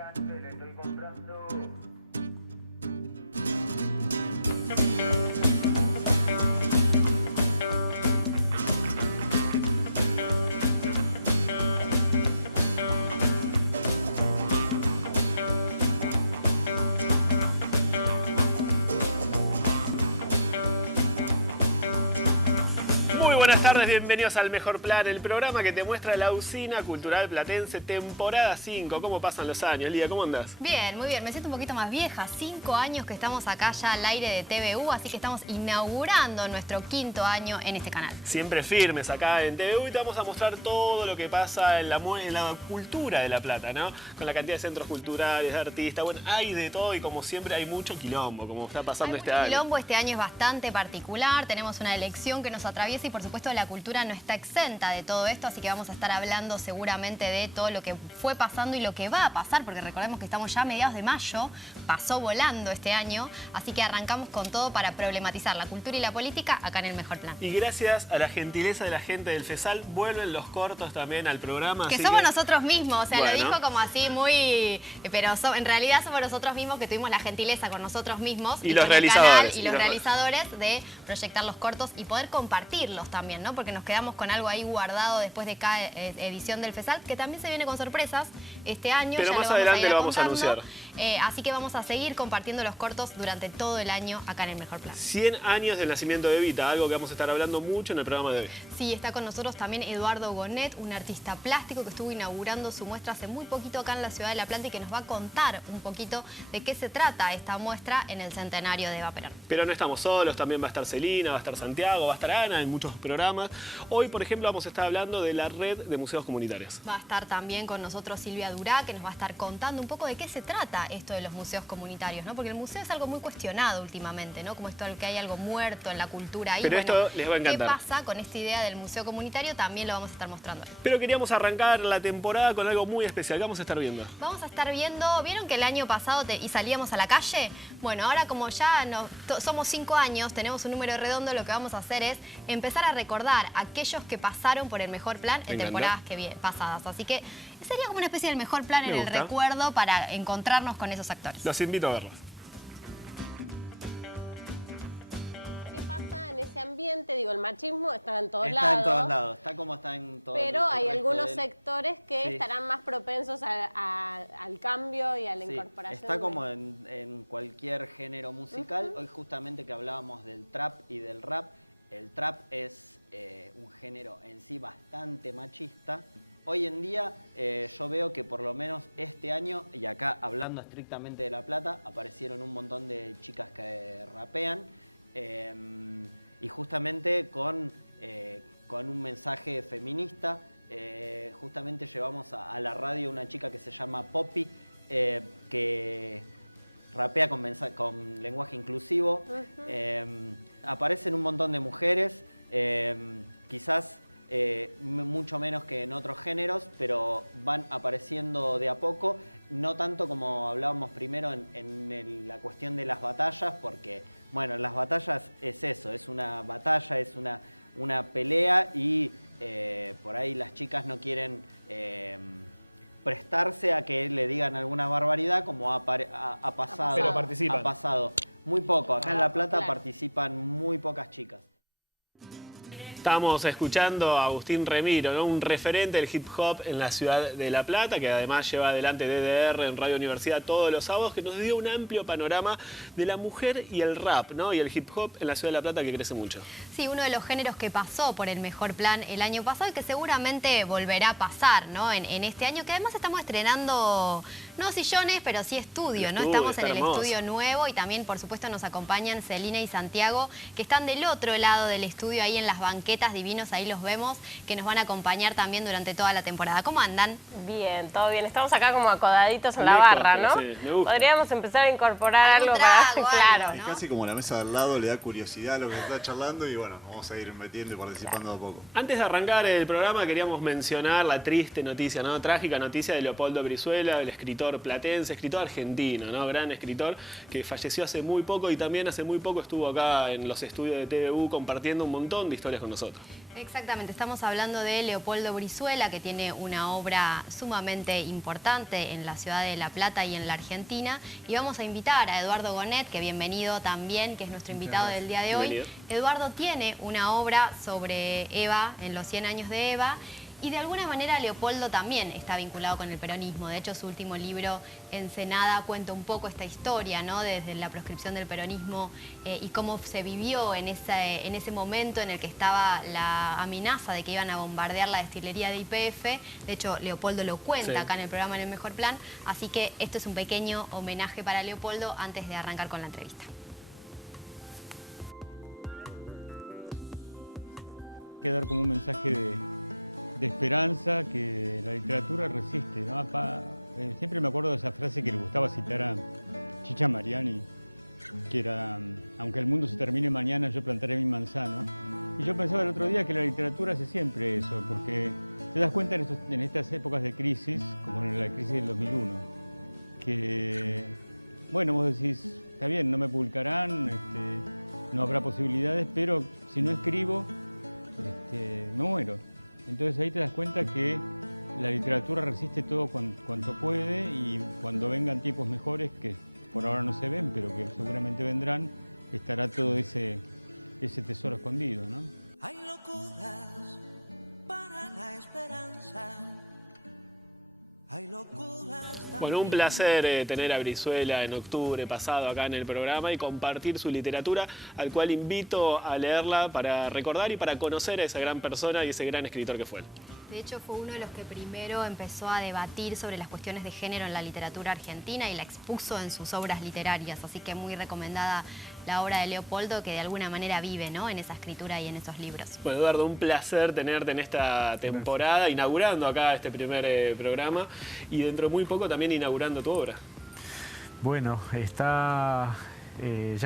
Cante, le estoy comprando. Buenas tardes, bienvenidos al Mejor Plan, el programa que te muestra la usina cultural platense, temporada 5. ¿Cómo pasan los años? Lía, ¿cómo andás? Bien, muy bien. Me siento un poquito más vieja. 5 años que estamos acá ya al aire de TVU, así que estamos inaugurando nuestro 5º año en este canal. Siempre firmes acá en TVU y te vamos a mostrar todo lo que pasa en la cultura de La Plata, ¿no? Con la cantidad de centros culturales, de artistas. Bueno, hay de todo y como siempre hay mucho quilombo, como está pasando este año. El quilombo este año es bastante particular. Tenemos una elección que nos atraviesa y por supuesto la cultura no está exenta de todo esto, así que vamos a estar hablando seguramente de todo lo que fue pasando y lo que va a pasar, porque recordemos que estamos ya a mediados de mayo, pasó volando este año, así que arrancamos con todo para problematizar la cultura y la política acá en el Mejor Plan. Y gracias a la gentileza de la gente del FESAL, vuelven los cortos también al programa. Que somos nosotros mismos, o sea, bueno, lo dijo como así muy... Pero en realidad somos nosotros mismos que tuvimos la gentileza con nosotros mismos y los realizadores. Canal, y los realizadores de proyectar los cortos y poder compartirlos también, ¿no? Porque nos quedamos con algo ahí guardado después de cada edición del FESAL, que también se viene con sorpresas este año. Pero ya más adelante lo vamos a anunciar. Así que vamos a seguir compartiendo los cortos durante todo el año acá en el Mejor Plan. 100 años del nacimiento de Evita, algo que vamos a estar hablando mucho en el programa de hoy. Sí, está con nosotros también Eduardo Gonet, un artista plástico que estuvo inaugurando su muestra hace muy poquito acá en la ciudad de La Plata y que nos va a contar un poquito de qué se trata esta muestra en el centenario de Eva Perón. Pero no estamos solos, también va a estar Celina, va a estar Santiago, va a estar Ana en muchos programas. Hoy, por ejemplo, vamos a estar hablando de la red de museos comunitarios. Va a estar también con nosotros Silvia Durá, que nos va a estar contando un poco de qué se trata esto de los museos comunitarios, ¿no? Porque el museo es algo muy cuestionado últimamente, ¿no? Como esto que hay algo muerto en la cultura ahí. Pero bueno, esto les va a encantar. ¿Qué pasa con esta idea del museo comunitario? También lo vamos a estar mostrando hoy. Pero queríamos arrancar la temporada con algo muy especial. ¿Qué vamos a estar viendo? Vamos a estar viendo, ¿vieron que el año pasado salíamos a la calle? Bueno, ahora como ya somos 5 años, tenemos un número redondo, lo que vamos a hacer es empezar a recordar a aquellos que pasaron por el Mejor Plan en temporadas pasadas. Así que sería como una especie del Mejor Plan en el recuerdo para encontrarnos con esos actores. Los invito a verlos. ¿Qué pasa en ese ambiente? Digo, el machismo está en todos lados. Está en todos lados, está como está en todos lados. Pero hay algunos sectores que estarán más propensos al cambio y a la incorporación. Está como en cualquier género musical. Hoy justamente que hablábamos del trap y del rap, el trap es un género en sí bastante machista. Hoy en día yo veo que por lo menos este año, y acá hablando estrictamente de La Plata, aparecieron un montón de chicas que rapean y justamente con un mensaje feminista. Justamente llevamos a la radio una chica que se llama Poppy, que rapea con lenguaje inclusivo. Aparecen un montón de mujeres, quizás mucho menos que en otros géneros, pero van apareciendo de a poco, no tanto como hablábamos primero en la cuestión de las batallas, porque, bueno, las batallas es eso, es una batalla, es una pelea y por ahí las chicas no quieren prestarse a que le digan alguna barbaridad como ha pasado. Pero participan. Ha pasado muy poco. Acá en La Plata participan muy pocas chicas. Estamos escuchando a Agustín Remiro, ¿no? Un referente del hip hop en la ciudad de La Plata, que además lleva adelante DDR en Radio Universidad todos los sábados, que nos dio un amplio panorama de la mujer y el rap, ¿no? Y el hip hop en la ciudad de La Plata, que crece mucho. Sí, uno de los géneros que pasó por el Mejor Plan el año pasado y que seguramente volverá a pasar, ¿no? En este año, que además estamos estrenando, no sillones, pero sí estudio, ¿no? Estamos en el estudio nuevo y también, por supuesto, nos acompañan Celina y Santiago, que están del otro lado del estudio, ahí en las banquetas divinos, ahí los vemos, que nos van a acompañar también durante toda la temporada. ¿Cómo andan? Bien, todo bien. Estamos acá como acodaditos en la barra, ¿no? Sí, me gusta. Podríamos empezar a incorporar algo trago, para... Claro, Es ¿no? casi como la mesa de al lado, le da curiosidad a lo que se está charlando y bueno, vamos a ir metiendo y participando a poco. Antes de arrancar el programa queríamos mencionar la triste noticia, ¿no? Trágica noticia de Leopoldo Brizuela, el escritor platense, escritor argentino, ¿no? Gran escritor que falleció hace muy poco y también hace muy poco estuvo acá en los estudios de TVU compartiendo un montón de historias con nosotros. nosotros. Exactamente, estamos hablando de Leopoldo Brizuela, que tiene una obra sumamente importante en la ciudad de La Plata y en la Argentina. Y vamos a invitar a Eduardo Gonet, que bienvenido también, que es nuestro invitado del día de hoy. Bienvenido. Eduardo tiene una obra sobre Eva, en los 100 años de Eva. Y de alguna manera Leopoldo también está vinculado con el peronismo. De hecho, su último libro, Ensenada, cuenta un poco esta historia, ¿no? Desde la proscripción del peronismo y cómo se vivió en ese momento en el que estaba la amenaza de que iban a bombardear la destilería de YPF. De hecho, Leopoldo lo cuenta acá en el programa En el Mejor Plan. Así que esto es un pequeño homenaje para Leopoldo antes de arrancar con la entrevista. Quedar como un mensaje de esperanza, que la literatura resiste, ¿no? Siempre me acuerdo de esa frase que le gustaba citar a Chicha Mariani, que era, aunque el mundo se termine mañana, yo plantaré mi manzano. Y yo pensaba el otro día que la literatura hace siempre eso, porque te das cuenta en estas épocas de crisis, como en la crisis del 2001, que, bueno, vos decís, está bien, no me publicarán, no habrá posibilidades, pero si no escribo, me muero. Entonces ahí te das cuenta que la literatura resiste todo cuanto puede, y cuando vengan tiempos mejores, que por ahora no se ven, pero que seguramente vendrán, estará todo ese tesoro escondido, ¿no? Hay locuras para la esperanza. Hay locuras. Bueno, un placer tener a Brizuela en octubre pasado acá en el programa y compartir su literatura, al cual invito a leerla para recordar y para conocer a esa gran persona y ese gran escritor que fue él. De hecho, fue uno de los que primero empezó a debatir sobre las cuestiones de género en la literatura argentina y la expuso en sus obras literarias. Así que muy recomendada la obra de Leopoldo, que de alguna manera vive, ¿no?, en esa escritura y en esos libros. Bueno, Eduardo, un placer tenerte en esta temporada, inaugurando acá este primer programa y dentro de muy poco también inaugurando tu obra. Bueno, ya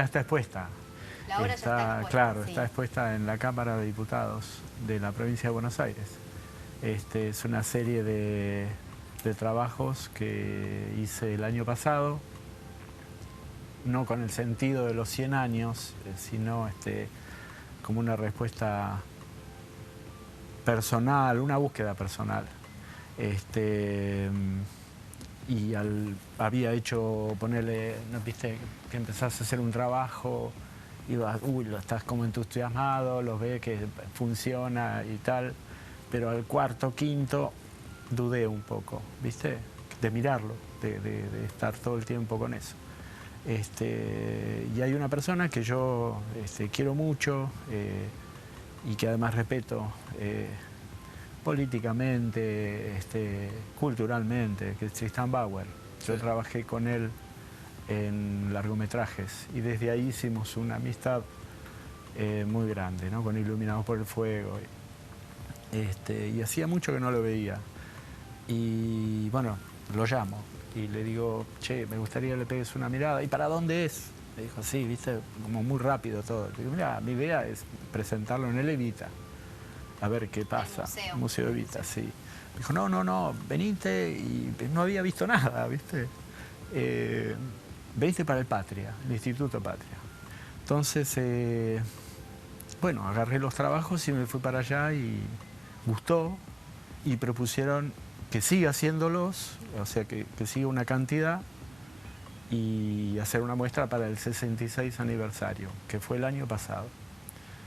está expuesta. La obra ya está expuesta. Claro, sí. Está expuesta en la Cámara de Diputados de la provincia de Buenos Aires. Es una serie de trabajos que hice el año pasado, no con el sentido de los 100 años, sino como una respuesta personal, una búsqueda personal. Y había hecho, ponerle, ¿no viste? Que empezás a hacer un trabajo y lo estás como entusiasmado, lo ves que funciona y tal. Pero al cuarto, quinto, dudé un poco, ¿viste? De mirarlo, de estar todo el tiempo con eso. Y hay una persona que yo quiero mucho y que además respeto políticamente, culturalmente, que es Tristan Bauer. Yo trabajé con él en largometrajes y desde ahí hicimos una amistad muy grande, ¿no? Con Iluminados por el Fuego. Y hacía mucho que no lo veía. Y bueno, lo llamo y le digo, che, me gustaría que le pegues una mirada. ¿Y para dónde es? Me dijo, sí, viste, como muy rápido todo. Le digo, mira, mi idea es presentarlo en el Evita, a ver qué pasa. El Museo Evita, sí. Me dijo, no, venite, y no había visto nada, viste. Veniste para el Patria, el Instituto Patria. Entonces, bueno, agarré los trabajos y me fui para allá y gustó, y propusieron que siga haciéndolos, o sea, que siga una cantidad y hacer una muestra para el 66 aniversario, que fue el año pasado.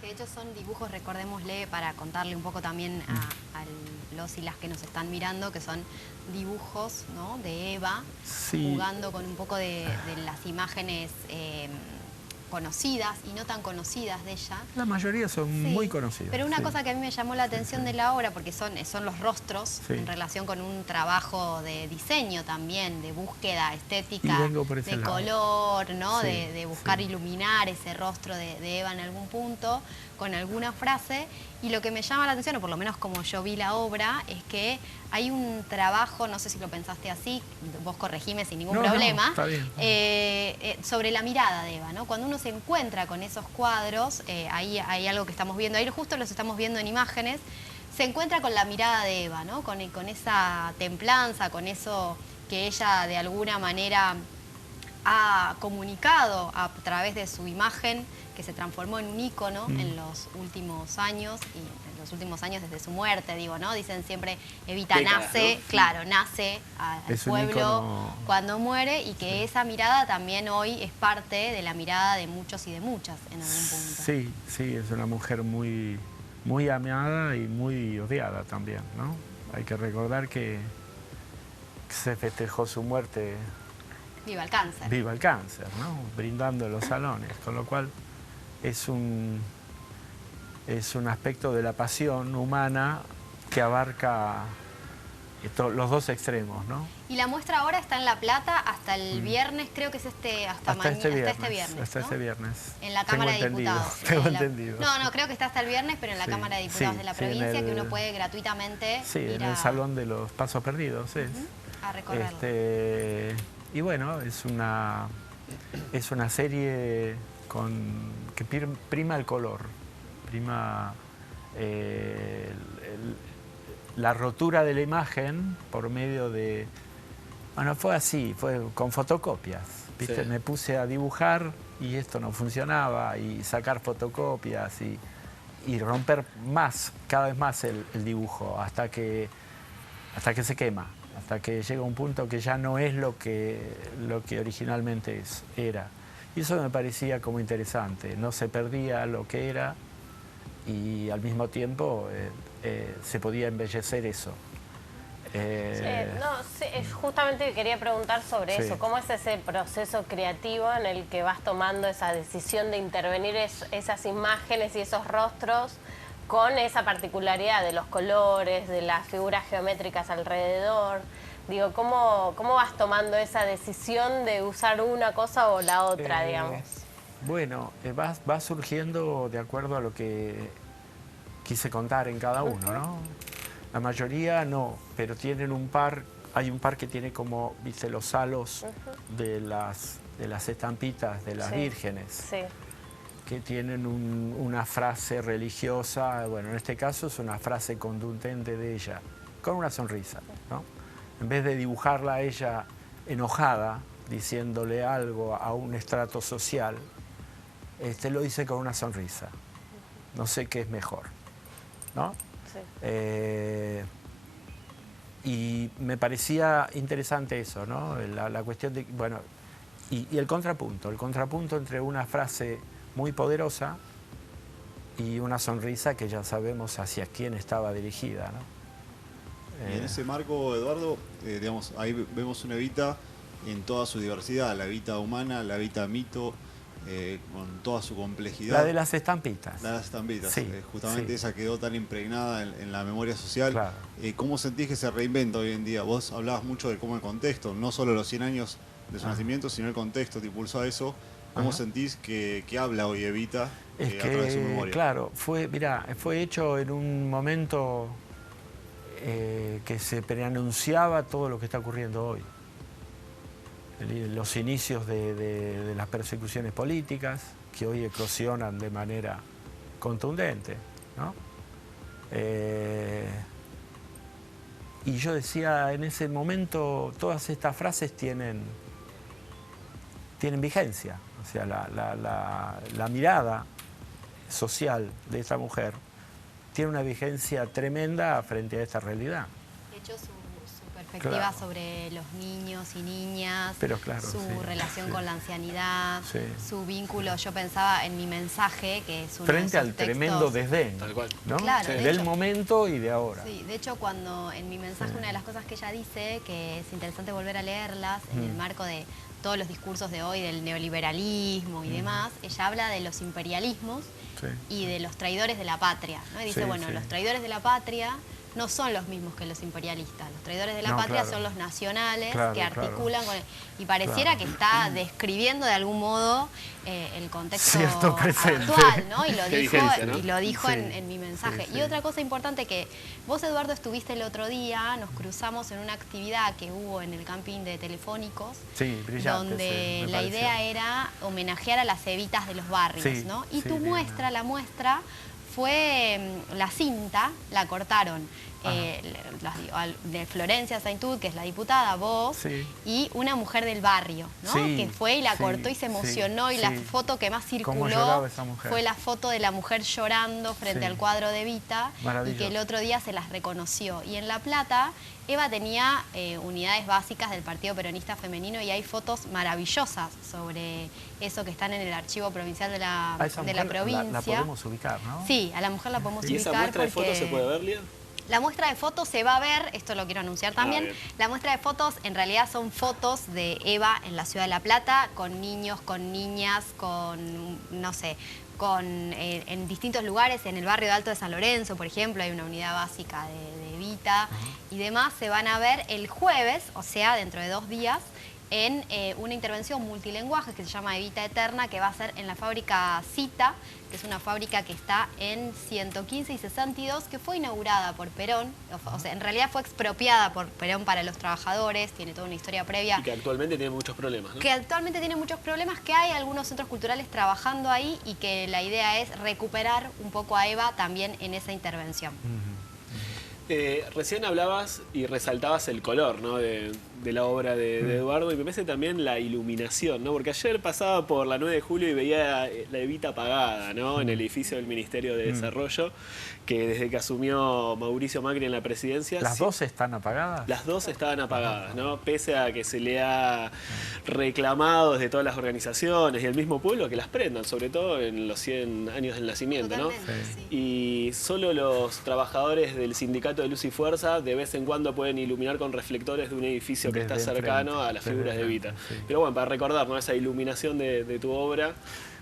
De hecho son dibujos, recordémosle, para contarle un poco también a los y las que nos están mirando, que son dibujos, ¿no?, de Eva, sí, jugando con un poco de las imágenes conocidas y no tan conocidas de ella. La mayoría son muy conocidas. Pero una cosa que a mí me llamó la atención de la obra, porque son los rostros, sí, en relación con un trabajo de diseño también, de búsqueda estética, de color, ¿no? Sí, de buscar iluminar ese rostro de Eva en algún punto, con alguna frase. Y lo que me llama la atención, o por lo menos como yo vi la obra, es que hay un trabajo, no sé si lo pensaste así, vos corregime sin ningún problema, no, está bien. Sobre la mirada de Eva, ¿no? Cuando uno se encuentra con esos cuadros, ahí hay algo que estamos viendo, ahí justo los estamos viendo en imágenes, se encuentra con la mirada de Eva, ¿no? Con esa templanza, con eso que ella de alguna manera ha comunicado a través de su imagen, que se transformó en un ícono en los últimos años, y en los últimos años desde su muerte, digo, ¿no? Dicen siempre, Evita nace, ¿no? Claro, nace al pueblo cuando muere, y que esa mirada también hoy es parte de la mirada de muchos y de muchas en algún punto. Sí, sí, es una mujer muy, muy amada y muy odiada también, ¿no? Hay que recordar que se festejó su muerte. Viva el cáncer. Viva el cáncer, ¿no? Brindando en los salones, con lo cual es un aspecto de la pasión humana que abarca los dos extremos, ¿no? Y la muestra ahora está en La Plata hasta el viernes, creo que es hasta este viernes. Hasta este viernes. En la Cámara de Diputados. Tengo entendido. No, creo que está hasta el viernes, pero en la Cámara de Diputados de la provincia, que uno puede gratuitamente ir en el Salón de los Pasos Perdidos, a recorrerlo. Y bueno, es una serie que prima el color, prima la rotura de la imagen por medio de... Bueno, fue así, fue con fotocopias, ¿viste? Sí. Me puse a dibujar y esto no funcionaba, y sacar fotocopias y romper cada vez más el dibujo hasta que se quema, hasta que llega un punto que ya no es lo que originalmente era. Y eso me parecía como interesante, no se perdía lo que era y al mismo tiempo se podía embellecer eso. Justamente quería preguntar sobre eso. ¿Cómo es ese proceso creativo en el que vas tomando esa decisión de intervenir esas imágenes y esos rostros con esa particularidad de los colores, de las figuras geométricas alrededor? Digo, ¿cómo vas tomando esa decisión de usar una cosa o la otra, digamos? Bueno, va surgiendo de acuerdo a lo que quise contar en cada uno, ¿no? La mayoría no, pero tienen hay un par que tiene como, viste, los halos de las estampitas de las vírgenes, que tienen una frase religiosa. Bueno, en este caso es una frase contundente de ella, con una sonrisa, ¿no? En vez de dibujarla a ella enojada, diciéndole algo a un estrato social, lo hice con una sonrisa. No sé qué es mejor, ¿no? Sí. Y me parecía interesante eso, ¿no? La cuestión de, bueno, y el contrapunto entre una frase muy poderosa y una sonrisa que ya sabemos hacia quién estaba dirigida, ¿no? Y en ese marco, Eduardo, digamos, ahí vemos una Evita en toda su diversidad, la Evita humana, la Evita mito, con toda su complejidad. La de las estampitas. La de las estampitas, sí, justamente esa quedó tan impregnada en la memoria social. Claro. ¿Cómo sentís que se reinventa hoy en día? Vos hablabas mucho de cómo el contexto, no solo los 100 años de su nacimiento, sino el contexto te impulsó a eso. ¿Cómo sentís que habla hoy Evita a través de su memoria? Claro, fue hecho en un momento que se preanunciaba todo lo que está ocurriendo hoy. Los inicios de las persecuciones políticas, que hoy eclosionan de manera contundente, ¿no? Y yo decía, en ese momento, todas estas frases tienen vigencia. O sea, la mirada social de esta mujer tiene una vigencia tremenda frente a esta realidad. De hecho, su perspectiva sobre los niños y niñas, su relación con la ancianidad, su vínculo, yo pensaba en Mi mensaje, que es uno frente de esos al tremendo desdén, ¿no? Claro, del momento y de ahora. Sí, de hecho, cuando en Mi mensaje, una de las cosas que ella dice, que es interesante volver a leerlas, en el marco de todos los discursos de hoy, del neoliberalismo y demás, ella habla de los imperialismos y de los traidores de la patria, ¿no? Y dice, los traidores de la patria no son los mismos que los imperialistas. Los traidores de la patria son los nacionales que articulan con... Y pareciera que está describiendo de algún modo el contexto actual, ¿no? Y lo dijo en Mi mensaje. Y otra cosa importante que vos, Eduardo, estuviste el otro día, nos cruzamos en una actividad que hubo en el camping de Telefónicos, donde la idea era homenajear a las Evitas de los barrios, ¿no? Y la muestra fue la cinta, la cortaron de Florencia Saintud, que es la diputada, vos, y una mujer del barrio, ¿no? Que fue y la cortó y se emocionó, y la foto que más circuló fue la foto de la mujer llorando frente al cuadro de Evita, y que el otro día se las reconoció. Y en La Plata, Eva tenía unidades básicas del Partido Peronista Femenino, y hay fotos maravillosas sobre eso que están en el archivo provincial de la provincia. La podemos ubicar, ¿no? Sí, a la mujer la podemos ubicar. ¿Y esa muestra de fotos se puede ver, Lía? La muestra de fotos se va a ver, esto lo quiero anunciar también, la muestra de fotos en realidad son fotos de Eva en la ciudad de La Plata, con niños, con niñas, con, no sé, en distintos lugares, en el barrio de Alto de San Lorenzo, por ejemplo, hay una unidad básica de Evita y demás, se van a ver el jueves, o sea, dentro de 2 días, en una intervención multilingüaje que se llama Evita Eterna, que va a ser en la fábrica Cita, que es una fábrica que está en 115 y 62, que fue inaugurada por Perón, o sea, en realidad fue expropiada por Perón para los trabajadores, tiene toda una historia previa. Y que actualmente tiene muchos problemas, ¿no? Que actualmente tiene muchos problemas, que hay algunos centros culturales trabajando ahí y que la idea es recuperar un poco a Eva también en esa intervención. Recién hablabas y resaltabas el color, ¿no? de la obra de Eduardo, y me parece también la iluminación, ¿no? Porque ayer pasaba por la 9 de julio y veía la Evita apagada, ¿no? En el edificio del Ministerio de Desarrollo, que desde que asumió Mauricio Macri en la presidencia... ¿Las dos están apagadas? Las dos estaban apagadas, ¿no? Pese a que se le ha reclamado desde todas las organizaciones y el mismo pueblo que las prendan, sobre todo en los 100 años del nacimiento, ¿no? Y solo los trabajadores del Sindicato de Luz y Fuerza de vez en cuando pueden iluminar con reflectores de un edificio que está cercano a las figuras de Evita. Pero bueno, para recordar, ¿no? Esa iluminación de tu obra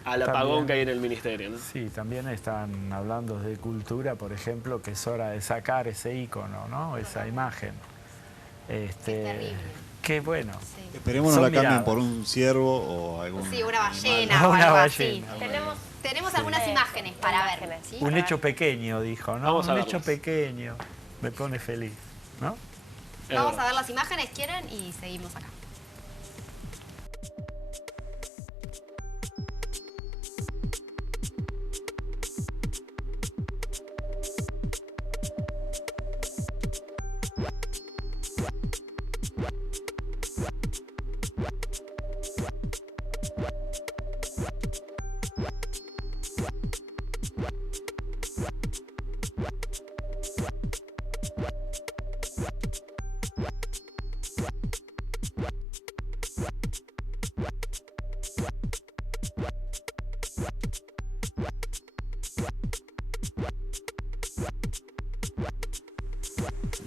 al apagón que hay en el ministerio, ¿no? Sí, también están hablando de cultura, por ejemplo, que es hora de sacar ese ícono, ¿no? Esa imagen. Es terrible. Qué bueno. Sí. Esperemos no la cambien por un ciervo o algún... Sí, una ballena o algo así. Tenemos algunas Sí, imágenes para ver. ¿Sí? Un hecho pequeño, dijo, ¿no? Vamos a un verlas. hecho pequeño. Me pone feliz, ¿no? Vamos a ver las imágenes, ¿quieren? Y seguimos acá.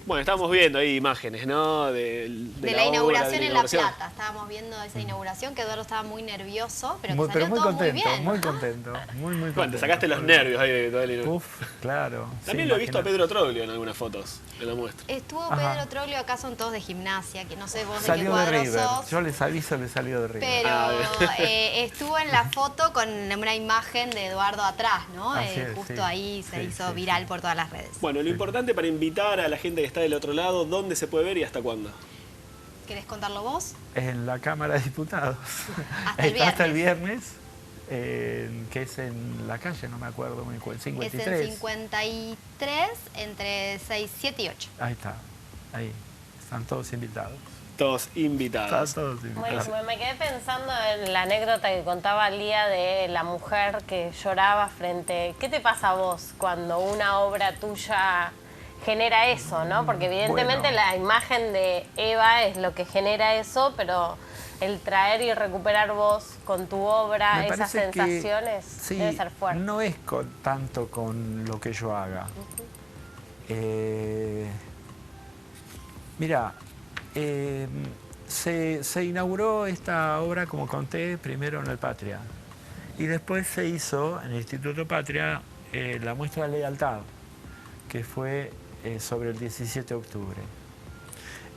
Bueno, estamos viendo ahí imágenes, ¿no? De la inauguración en La Plata. Estábamos viendo esa inauguración, que Eduardo estaba muy nervioso, pero que salió todo muy bien. Muy contento, muy contento. Bueno, te sacaste los nervios ahí de toda la inauguración. Uf, claro. También lo he visto a Pedro Troglio en algunas fotos de la muestra. Estuvo Pedro Troglio, acá son todos de gimnasia, que no sé vos salió de qué cuadro de River. sos. Yo les aviso, le salió de River. Pero estuvo en la foto con una imagen de Eduardo atrás, ¿no? Justo ahí se hizo viral por todas las redes. Bueno, lo importante para invitar a la gente que está del otro lado, ¿dónde se puede ver y hasta cuándo? ¿Querés contarlo vos? En la Cámara de Diputados. Hasta el viernes. Que es en la calle, no me acuerdo muy bien, 53. Es en 53, entre 6, 7 y 8. Ahí está, ahí. Están todos invitados. Todos invitados. Están todos invitados. Buenísimo. Me quedé pensando en la anécdota que contaba Lía de la mujer que lloraba frente... ¿Qué te pasa a vos cuando una obra tuya genera eso, no? Porque evidentemente la imagen de Eva es lo que genera eso, pero el traer y recuperar vos con tu obra esas sensaciones debe ser fuerte. No es tanto con lo que yo haga. Mira, se inauguró esta obra, como conté, primero en el Patria. Y después se hizo en el Instituto Patria la muestra de lealtad, que fue sobre el 17 de octubre.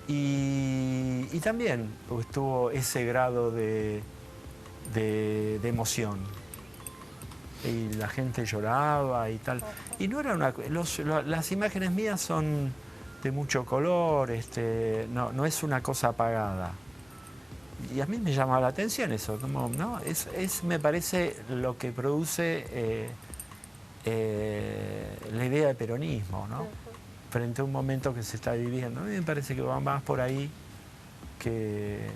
Y también estuvo ese grado de emoción. Y la gente lloraba y tal. Y no era las imágenes mías son de mucho color, no es una cosa apagada. Y a mí me llama la atención eso, ¿no? Me parece lo que produce la idea de peronismo, ¿no? frente a un momento que se está viviendo. A mí me parece que va más por ahí que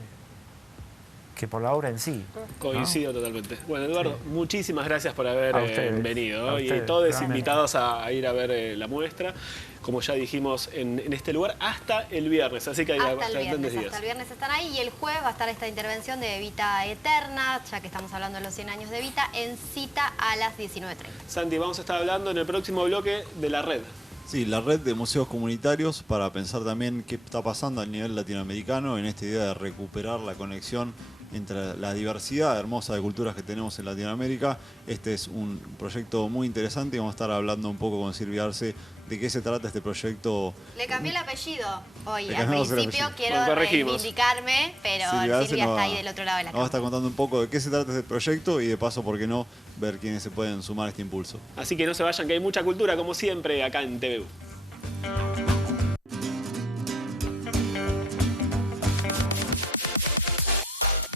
por la obra en sí. Coincido totalmente. Bueno, Eduardo, muchísimas gracias por haber venido. Y ustedes, todos realmente. invitados a ir a ver la muestra, como ya dijimos, en este lugar hasta el viernes. Así que hay bastantes días. Hasta el viernes están ahí y el jueves va a estar esta intervención de Evita Eterna, ya que estamos hablando de los 100 años de Evita, en Cita a las 19:30. Santi, vamos a estar hablando en el próximo bloque de la red. Sí, la red de museos comunitarios para pensar también qué está pasando a nivel latinoamericano en esta idea de recuperar la conexión entre la diversidad hermosa de culturas que tenemos en Latinoamérica. Este es un proyecto muy interesante y vamos a estar hablando un poco con Silvia Arce de qué se trata este proyecto. Le cambié el apellido hoy. Le Al cambiamos el principio apellido. quiero Corregimos. reivindicarme, pero Silvia está ahí del otro lado de la Nos va a cámara. estar contando un poco de qué se trata este proyecto y de paso, ¿por qué no?, ver quiénes se pueden sumar a este impulso. Así que no se vayan, que hay mucha cultura, como siempre, acá en TVU.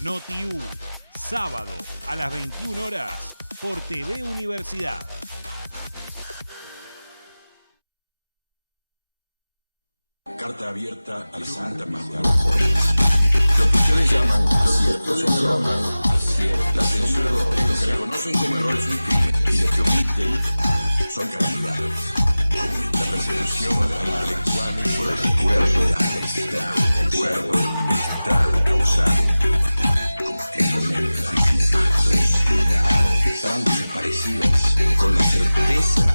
Noti-U, sábado a las 21 horas por TV Universidad. Carta abierta a la Santa Madre. Lo que ustedes llaman acierto, lo llaman acierto. La censura de lo que reconocen como errores un crimen y lo que omiten son calamidades. La persecución a los intelectuales por el recuerdo mental causado estarán desaparecidas con la certeza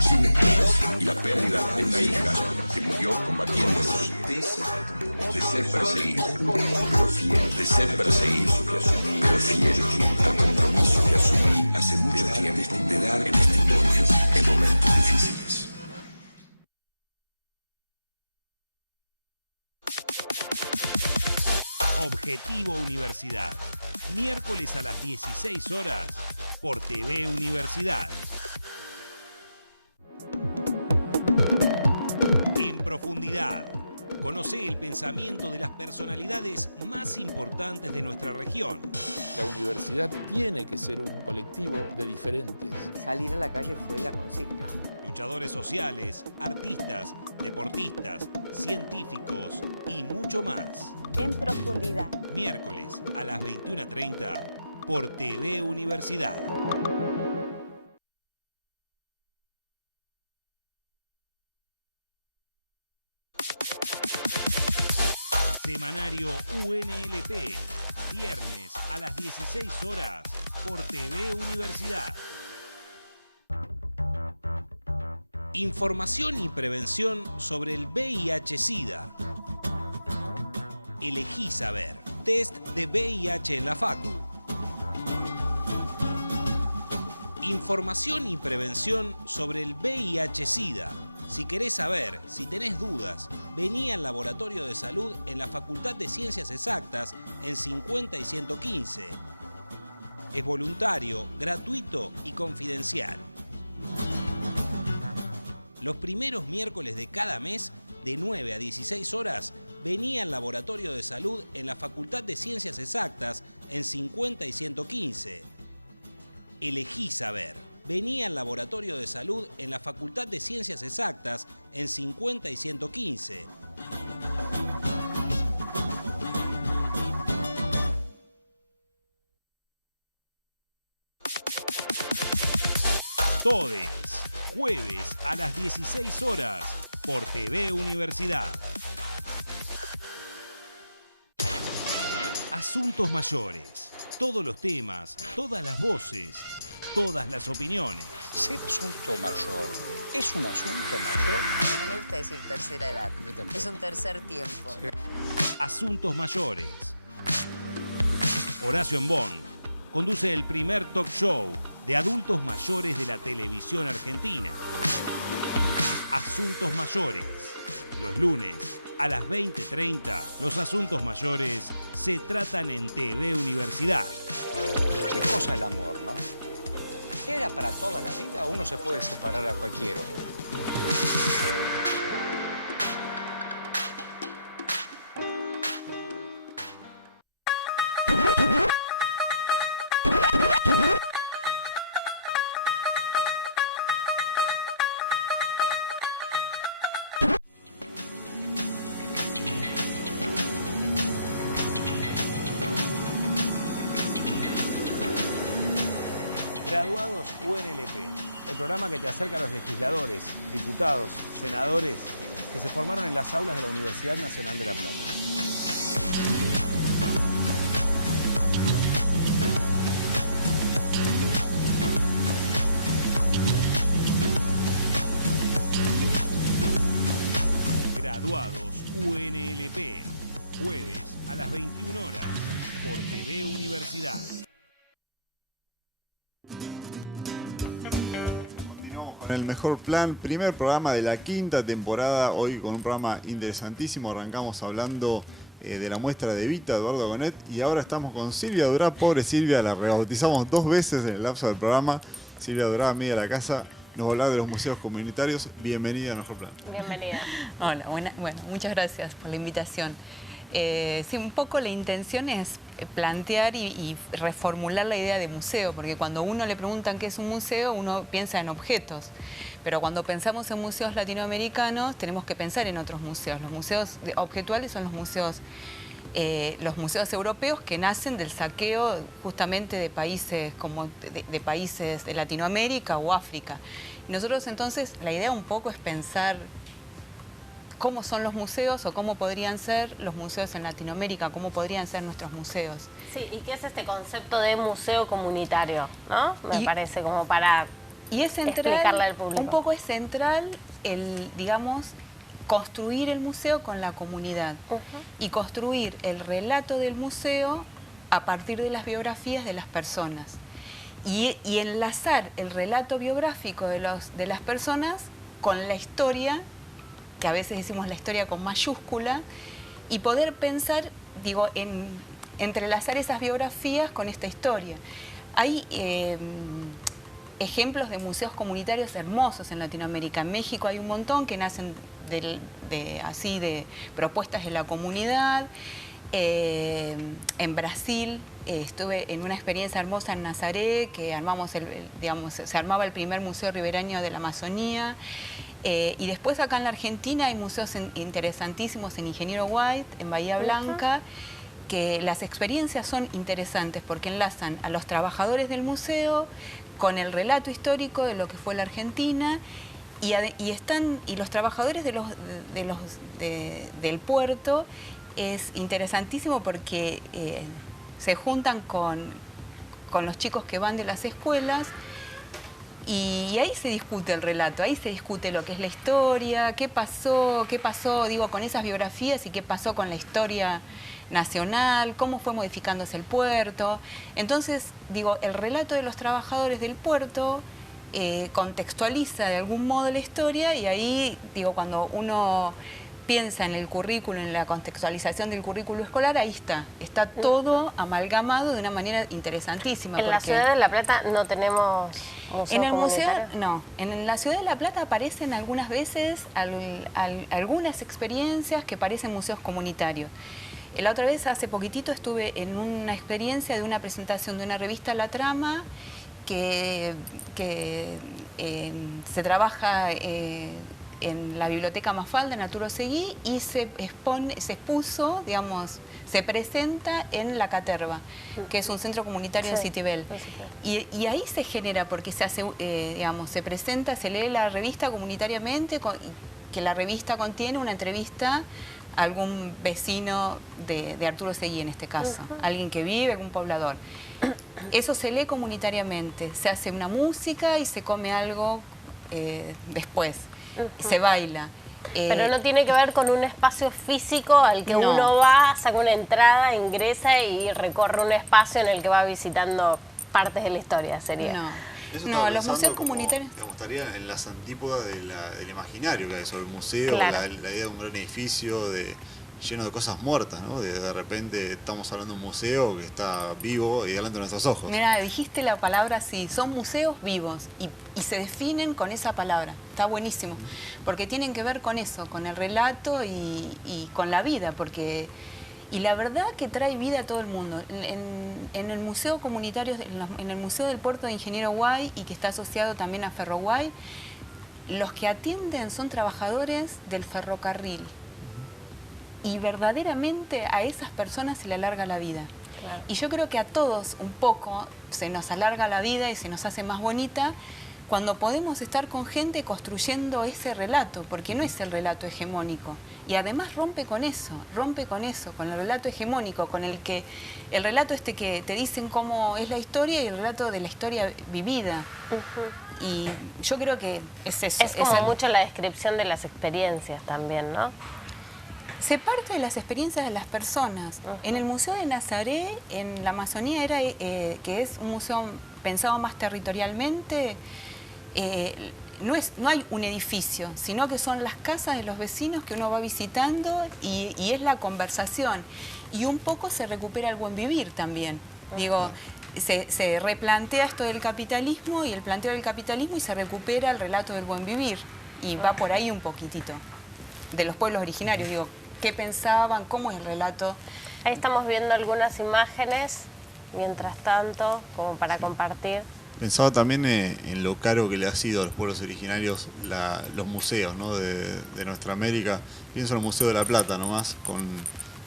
sin esperanza y la pérdida de una hija que murió combatiendo la certeza de ser perseguido, de ser perseguido, pero fiel al compromiso que asumí hace mucho tiempo de dar testimonio en momentos difíciles. Objetivo Universidad, miércoles a las 16 horas por TV Universidad. En profundidad, conoce el pensamiento de las personalidades más importantes de nuestra región. La universidad tiene que ser un colectivo de diferentes. Salir a la calle fue la consigna. Luchadores sociales, artistas, deportistas, científicos y mucho más. En profundidad. Miércoles a las 21:30 por TV Universidad. Semanario UNLP, viernes a las 16 horas por TV Universidad. Información y prevención sobre el VIH-Sida. Elegí saber. Test de VIH en la Facu. Información y prevención sobre el VIH-Sida. Si querés saber, si tenés dudas, vení al Laboratorio de Salud en la Facultad de Ciencias Exactas en 50 y 115. Es voluntario, gratuito y confidencial. Los primeros miércoles de cada mes, de 9 a 16 horas, vení al Laboratorio de Salud en la Facultad de Ciencias Exactas en 50 y 115. Elegí saber. Vení al Laboratorio de Salud en la Facultad de Ciencias Exactas en 50 y 115. Todes, jueves a las 16 horas por TV Universidad. Asuntos mayores. Todos los temas, todas las voces, todas las opiniones. Ser asunto mayor es un asunto mayor. No me gusta decir tercera edad. Es un tercer tiempo. Sí. Asuntos mayores. Horacio Embón conduce el primer talk show de adultos mayores de la televisión argentina. Asuntos mayores. Los lunes a las 20:30, los asuntos mayores se tratan en TV Universidad. Qué cosa el amor, ¿no? ¿Queda para toda la vida o uno se puede separar a cualquier hora? Graduados UNLP, el programa que te acerca a los legisladores, diputados, senadores que se formaron en las aulas de la Universidad Nacional de La Plata. Graduados UNLP, jueves a las 21 horas por TV Universidad. Continuamos con el mejor plan, primer programa de la quinta temporada, hoy con un programa interesantísimo. Arrancamos hablando de la muestra de Evita, Eduardo Gonet, y ahora estamos con Silvia Durá. Pobre Silvia, la rebautizamos 2 veces en el lapso del programa. Silvia Durá, amiga de la casa, nos va a hablar de los museos comunitarios. Bienvenida a nuestro plan. Bienvenida. Hola, bueno, muchas gracias por la invitación. Sí, un poco la intención es plantear y reformular la idea de museo, porque cuando uno le preguntan qué es un museo, uno piensa en objetos. Pero cuando pensamos en museos latinoamericanos, tenemos que pensar en otros museos. Los museos objetuales son los museos europeos que nacen del saqueo justamente de países como de países de Latinoamérica o África. Y nosotros entonces, la idea un poco es pensar cómo son los museos o cómo podrían ser los museos en Latinoamérica, cómo podrían ser nuestros museos. Sí, ¿y qué es este concepto de museo comunitario? ¿No? Me parece como para explicarle al público. Un poco es central el, digamos, construir el museo con la comunidad y construir el relato del museo a partir de las biografías de las personas y enlazar el relato biográfico de las personas con la historia, que a veces decimos la historia con mayúscula, y poder pensar, digo, en entrelazar esas biografías con esta historia. Hay ejemplos de museos comunitarios hermosos en Latinoamérica. En México hay un montón que nacen de propuestas de la comunidad. En Brasil estuve en una experiencia hermosa en Nazaré, que armamos se armaba el primer museo ribereño de la Amazonía. Y después acá en la Argentina hay museos interesantísimos en Ingeniero White, en Bahía Blanca, que las experiencias son interesantes porque enlazan a los trabajadores del museo con el relato histórico de lo que fue la Argentina y los trabajadores del puerto. Es interesantísimo porque se juntan con los chicos que van de las escuelas. Y ahí se discute el relato, ahí se discute lo que es la historia, qué pasó, digo, con esas biografías y qué pasó con la historia nacional, cómo fue modificándose el puerto. Entonces, digo, el relato de los trabajadores del puerto contextualiza de algún modo la historia y ahí, digo, cuando uno piensa en el currículo, en la contextualización del currículo escolar, ahí está todo amalgamado de una manera interesantísima. En la Ciudad de La Plata no tenemos museo en el museo, comunitario. no. En la Ciudad de La Plata aparecen algunas veces algunas experiencias que parecen museos comunitarios. La otra vez, hace poquitito, estuve en una experiencia de una presentación de una revista La Trama que se trabaja en la Biblioteca Mafalda, en Arturo Seguí, y se expuso, digamos, se presenta en La Caterva, que es un centro comunitario en Citibel. Y ahí se genera, porque se hace, digamos, se presenta, se lee la revista comunitariamente, que la revista contiene una entrevista a algún vecino de Arturo Seguí, en este caso, alguien que vive, algún poblador. Eso se lee comunitariamente, se hace una música y se come algo después. Se baila. Pero no tiene que ver con un espacio físico al que uno va, saca una entrada, ingresa y recorre un espacio en el que va visitando partes de la historia, sería. No, los museos comunitarios. Estaría en las antípodas del imaginario que hay sobre el museo, la idea de un gran edificio lleno de cosas muertas, ¿no? De repente estamos hablando de un museo que está vivo y delante de nuestros ojos. Mira, dijiste la palabra así, son museos vivos y se definen con esa palabra. Está buenísimo, porque tienen que ver con eso, con el relato y con la vida, porque... Y la verdad que trae vida a todo el mundo. En el museo comunitario, en el Museo del Puerto de Ingeniero Guay, y que está asociado también a Ferroguay, los que atienden son trabajadores del ferrocarril. Y verdaderamente a esas personas se le alarga la vida. Claro. Y yo creo que a todos un poco se nos alarga la vida y se nos hace más bonita cuando podemos estar con gente construyendo ese relato, porque no es el relato hegemónico. Y además rompe con eso, con el relato hegemónico, con el relato que te dicen cómo es la historia y el relato de la historia vivida. Y yo creo que es eso. Es como mucho la descripción de las experiencias también, ¿no? Se parte de las experiencias de las personas. En el Museo de Nazaret, en la Amazonía, que es un museo pensado más territorialmente, no hay un edificio, sino que son las casas de los vecinos que uno va visitando y es la conversación. Y un poco se recupera el buen vivir también. Digo, se replantea esto del capitalismo y el planteo del capitalismo y se recupera el relato del buen vivir. Y va por ahí un poquitito. De los pueblos originarios, digo, ¿qué pensaban? ¿Cómo es el relato? Ahí estamos viendo algunas imágenes, mientras tanto, como para compartir. Pensaba también en lo caro que le ha sido a los pueblos originarios los museos, ¿no? de nuestra América. Pienso en el Museo de la Plata nomás, con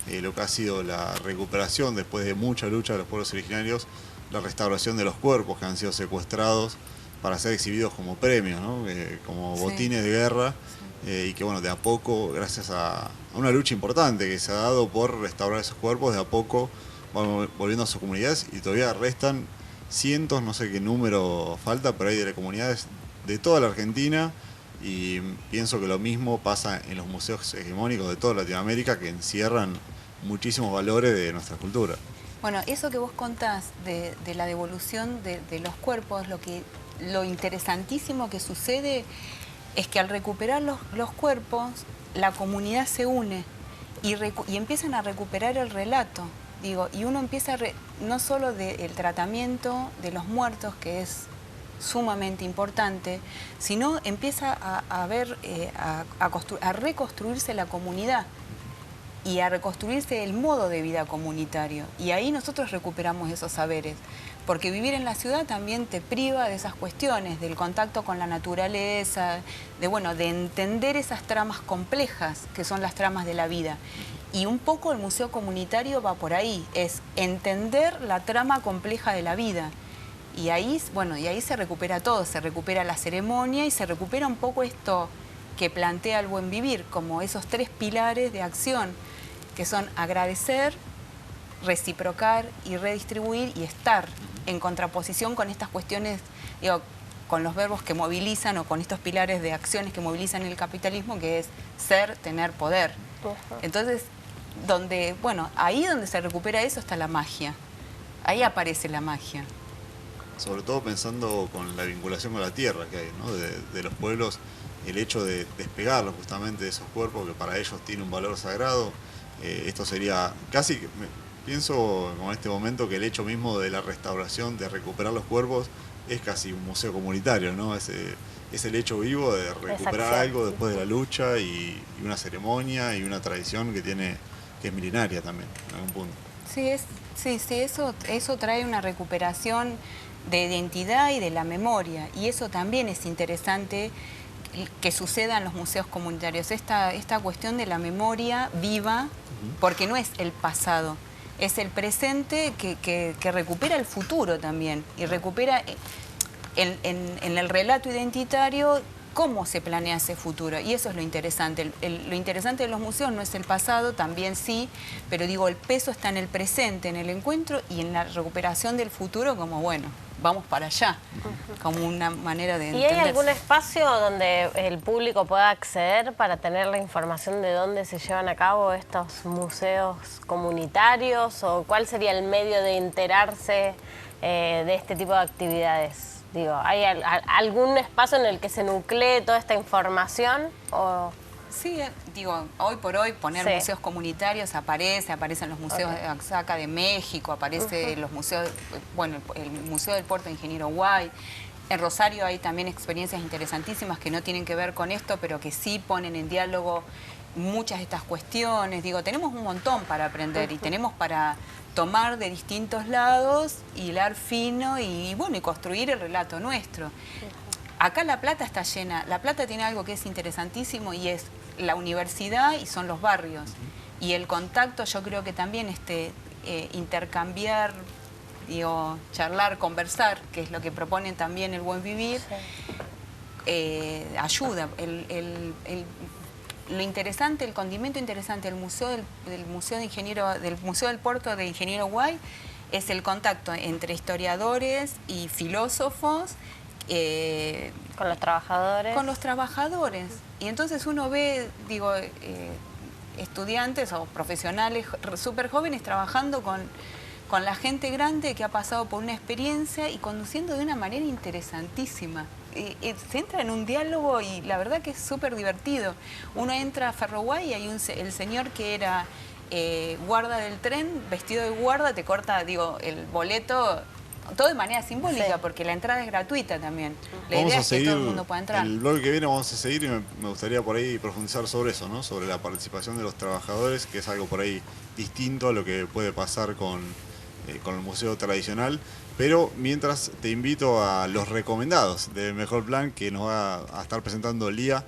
lo que ha sido la recuperación después de mucha lucha de los pueblos originarios, la restauración de los cuerpos que han sido secuestrados para ser exhibidos como premios, ¿no? Como botines de guerra, y que bueno, de a poco, gracias a una lucha importante que se ha dado por restaurar esos cuerpos, de a poco van volviendo a sus comunidades y todavía restan cientos, no sé qué número falta, pero hay de comunidades de toda la Argentina, y pienso que lo mismo pasa en los museos hegemónicos de toda Latinoamérica, que encierran muchísimos valores de nuestra cultura. Bueno, eso que vos contás de la devolución de los cuerpos, lo interesantísimo que sucede es que al recuperar los cuerpos, la comunidad se une y empiezan a recuperar el relato. Digo, y uno empieza no solo del tratamiento de los muertos, que es sumamente importante, sino empieza a reconstruirse la comunidad y a reconstruirse el modo de vida comunitario. Y ahí nosotros recuperamos esos saberes, porque vivir en la ciudad también te priva de esas cuestiones, del contacto con la naturaleza, de entender esas tramas complejas que son las tramas de la vida. Y un poco el museo comunitario va por ahí, es entender la trama compleja de la vida. Y ahí se recupera todo, se recupera la ceremonia y se recupera un poco esto que plantea el buen vivir, como esos 3 pilares de acción, que son agradecer, reciprocar y redistribuir, y estar en contraposición con estas cuestiones, con los verbos que movilizan o con estos pilares de acciones que movilizan el capitalismo, que es ser, tener, poder. Entonces, ahí donde se recupera eso está la magia. Ahí aparece la magia. Sobre todo pensando con la vinculación con la tierra que hay, ¿no? de los pueblos, el hecho de despegarlos justamente de esos cuerpos que para ellos tiene un valor sagrado. Esto sería casi, pienso en este momento que el hecho mismo de la restauración, de recuperar los cuerpos, es casi un museo comunitario, ¿no? Es el hecho vivo de recuperar algo después de la lucha y una ceremonia y una tradición que es milenaria también, en algún punto. Sí, eso trae una recuperación de identidad y de la memoria, y eso también es interesante que suceda en los museos comunitarios, esta cuestión de la memoria viva, porque no es el pasado, es el presente que recupera el futuro también, y recupera en el relato identitario cómo se planea ese futuro, y eso es lo interesante. Lo interesante de los museos no es el pasado, también sí, pero el peso está en el presente, en el encuentro y en la recuperación del futuro, como vamos para allá, como una manera de entender. ¿Y hay algún espacio donde el público pueda acceder para tener la información de dónde se llevan a cabo estos museos comunitarios? ¿O cuál sería el medio de enterarse de este tipo de actividades? ¿Hay algún espacio en el que se nuclee toda esta información? Sí, hoy por hoy poner museos comunitarios aparecen los museos acá de México, aparece los museos, el Museo del Puerto de Ingeniero Guay. En Rosario hay también experiencias interesantísimas que no tienen que ver con esto, pero que sí ponen en diálogo muchas de estas cuestiones. Tenemos un montón para aprender y tenemos para tomar de distintos lados, hilar fino y construir el relato nuestro. Acá La Plata está llena. La Plata tiene algo que es interesantísimo y es la universidad y son los barrios. Y el contacto, yo creo que también intercambiar, digo, charlar, conversar, que es lo que proponen también el Buen Vivir, ayuda. Lo interesante, el condimento interesante del Museo del Museo del Puerto de Ingeniero Guay es el contacto entre historiadores y filósofos. Con los trabajadores. Con los trabajadores. Y entonces uno ve, digo, estudiantes o profesionales súper jóvenes trabajando con la gente grande que ha pasado por una experiencia y conduciendo de una manera interesantísima. Se entra en un diálogo y la verdad que es súper divertido. Uno entra a Ferroguay y hay el señor que era guarda del tren, vestido de guarda, te corta, digo, el boleto, todo de manera simbólica, porque la entrada es gratuita también. La idea es que todo el mundo pueda entrar. El bloque que viene vamos a seguir y me gustaría por ahí profundizar sobre eso, ¿no? Sobre la participación de los trabajadores, que es algo por ahí distinto a lo que puede pasar con el museo tradicional. Pero mientras te invito a los recomendados del Mejor Plan que nos va a estar presentando Lía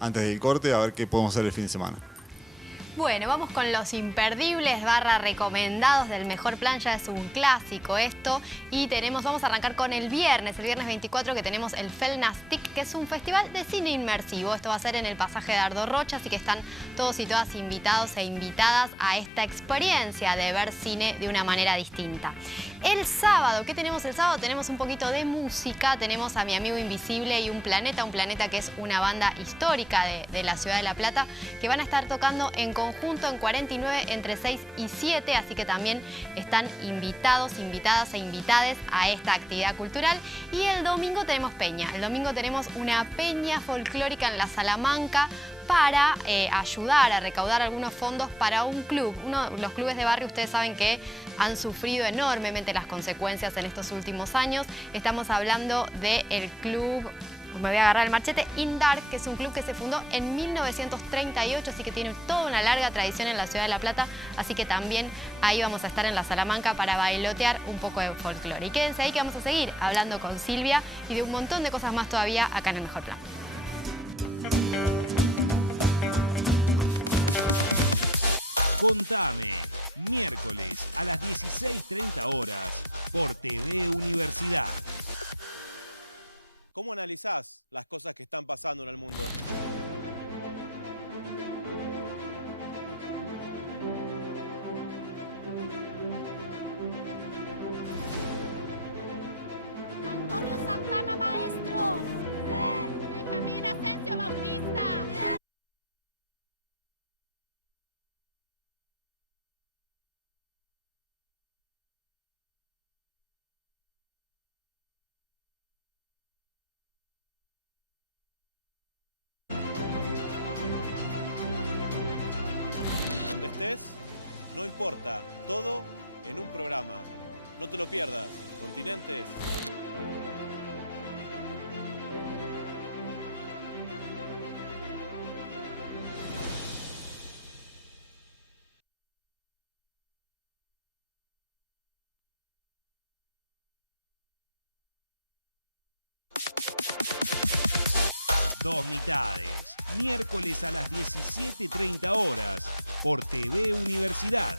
antes del corte, a ver qué podemos hacer el fin de semana. Bueno, vamos con los imperdibles / recomendados del Mejor Plan. Ya es un clásico esto. Y vamos a arrancar con el viernes 24, que tenemos el Felnastic, que es un festival de cine inmersivo. Esto va a ser en el pasaje de Ardo Rocha, así que están todos y todas invitados e invitadas a esta experiencia de ver cine de una manera distinta. El sábado, ¿qué tenemos el sábado? Tenemos un poquito de música, tenemos a Mi Amigo Invisible y Un Planeta que es una banda histórica de la ciudad de La Plata, que van a estar tocando en conjunto en 49 entre 6 y 7, así que también están invitados, invitadas e invitades a esta actividad cultural. Y el domingo tenemos peña, el domingo tenemos una peña folclórica en la Salamanca para ayudar a recaudar algunos fondos para un club. Los clubes de barrio, ustedes saben que han sufrido enormemente las consecuencias en estos últimos años. Estamos hablando del club, me voy a agarrar el machete, Indark, que es un club que se fundó en 1938, así que tiene toda una larga tradición en la ciudad de La Plata, así que también ahí vamos a estar en la Salamanca para bailotear un poco de folclore. Y quédense ahí que vamos a seguir hablando con Silvia y de un montón de cosas más todavía acá en el Mejor Plan. Contame, miércoles a las 16:30 horas por TV Universidad. ¿Cómo analizás las cosas que están pasando en el mundo? Antonio Santana, maestro. Benjamín Asensio Bautista. Donde estés, no importa, todo en un programa. No te lo pierdas. Continentes. Dos mitades, miércoles a las 17:30 horas por TV Universidad.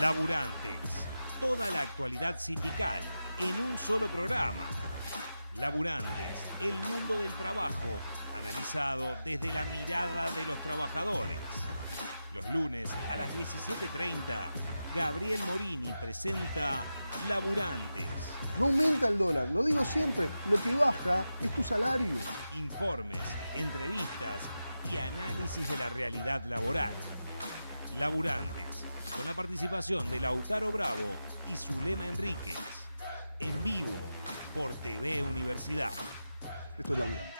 Laburantes, toda la actualidad sindical en un solo programa. Laburantes, el mundo del trabajo, analizado desde la mirada de los trabajadores. Los lunes a las 17:30, Gabriel Morini presenta Laburantes. No aumenta el dólar, lo digo siempre, lo que baja es tu salario. Informes, entrevistas y análisis de la realidad laboral. Laburantes, con la participación de Lautaro Bravo y Zulema Enríquez. En vivo, por TV Universidad. Esto es Laburante.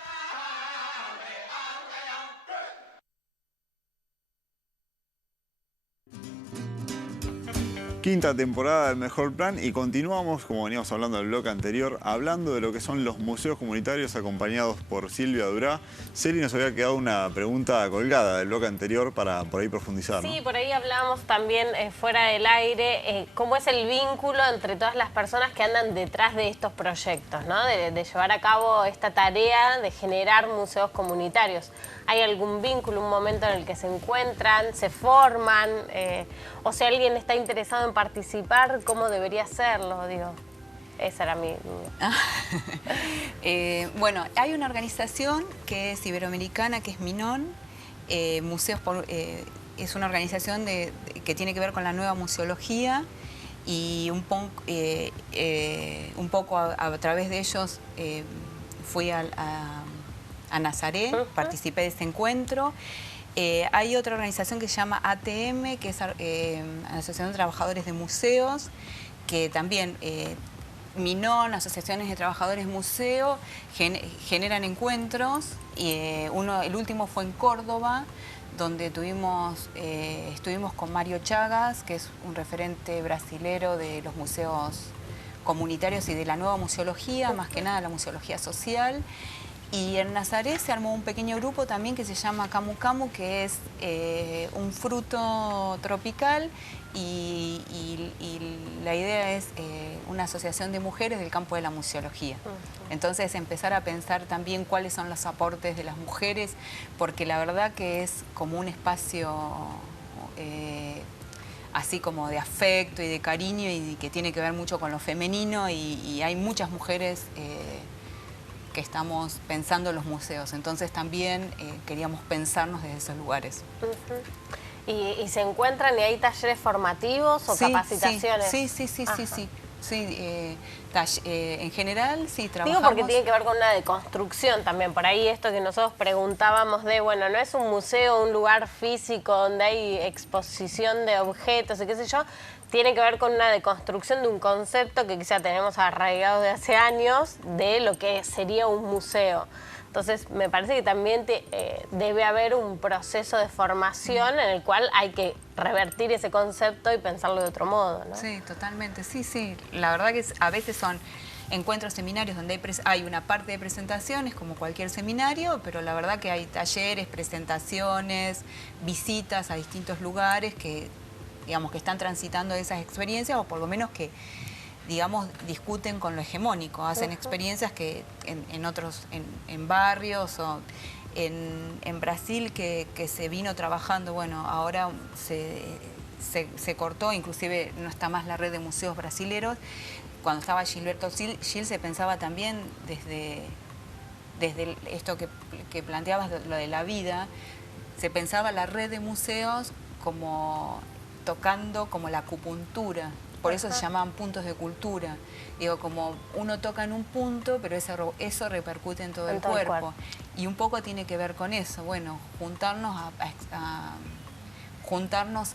Quinta temporada del Mejor Plan y continuamos, como veníamos hablando del bloque anterior, hablando de lo que son los museos comunitarios acompañados por Silvia Durá. Celi, nos había quedado una pregunta colgada del bloque anterior para por ahí profundizar, ¿no? Sí, por ahí hablábamos también fuera del aire, cómo es el vínculo entre todas las personas que andan detrás de estos proyectos, ¿no? De llevar a cabo esta tarea de generar museos comunitarios. ¿Hay algún vínculo, un momento en el que se encuentran, se forman? O si alguien está interesado en participar, ¿cómo debería hacerlo? Digo, esa era mi... Bueno, hay una organización que es iberoamericana, que es MINON, Museos es una organización que tiene que ver con la nueva museología y un poco a través de ellos fui a Nazaré, participé de ese encuentro. Hay otra organización que se llama ATM, que es Asociación de Trabajadores de Museos, que también MINON, Asociaciones de Trabajadores Museo, generan encuentros. El último fue en Córdoba, donde estuvimos con Mario Chagas, que es un referente brasilero de los museos comunitarios y de la nueva museología, más que nada la museología social. Y en Nazaré se armó un pequeño grupo también que se llama Camu Camu, que es un fruto tropical y la idea es una asociación de mujeres del campo de la museología. Entonces empezar a pensar también cuáles son los aportes de las mujeres, porque la verdad que es como un espacio así como de afecto y de cariño y que tiene que ver mucho con lo femenino y hay muchas mujeres que estamos pensando en los museos. Entonces también queríamos pensarnos desde esos lugares. ¿Y se encuentran y hay talleres formativos o capacitaciones? Sí, en general sí trabajamos. Digo porque tiene que ver con una deconstrucción también. Por ahí esto que nosotros preguntábamos de, bueno, no es un museo, un lugar físico donde hay exposición de objetos y qué sé yo, tiene que ver con una deconstrucción de un concepto que quizá tenemos arraigado de hace años de lo que sería un museo. Entonces, me parece que también debe haber un proceso de formación en el cual hay que revertir ese concepto y pensarlo de otro modo, ¿no? Sí, totalmente. Sí. La verdad que a veces son encuentros, seminarios donde hay una parte de presentaciones, como cualquier seminario, pero la verdad que hay talleres, presentaciones, visitas a distintos lugares que, digamos, que están transitando esas experiencias o por lo menos que, digamos, discuten con lo hegemónico, hacen experiencias que en barrios o en Brasil que se vino trabajando, bueno, ahora se cortó, inclusive no está más la red de museos brasileros. Cuando estaba Gilberto Gil se pensaba también desde esto que planteabas, lo de la vida, se pensaba la red de museos como tocando como la acupuntura. Por eso se llamaban puntos de cultura. Digo, como uno toca en un punto, pero eso repercute en todo el cuerpo. Y un poco tiene que ver con eso. Bueno, juntarnos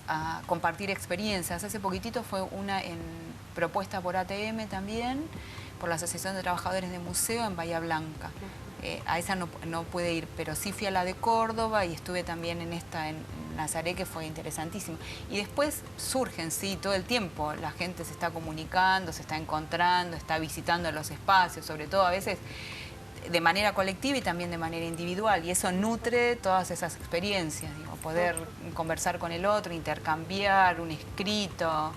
a compartir experiencias. Hace poquitito fue una propuesta por ATM también, por la Asociación de Trabajadores de Museo en Bahía Blanca. A esa no pude ir, pero sí fui a la de Córdoba y estuve también en Nazaré, que fue interesantísimo. Y después surgen, sí, todo el tiempo. La gente se está comunicando, se está encontrando, está visitando los espacios, sobre todo a veces de manera colectiva y también de manera individual. Y eso nutre todas esas experiencias, digo, poder conversar con el otro, intercambiar un escrito.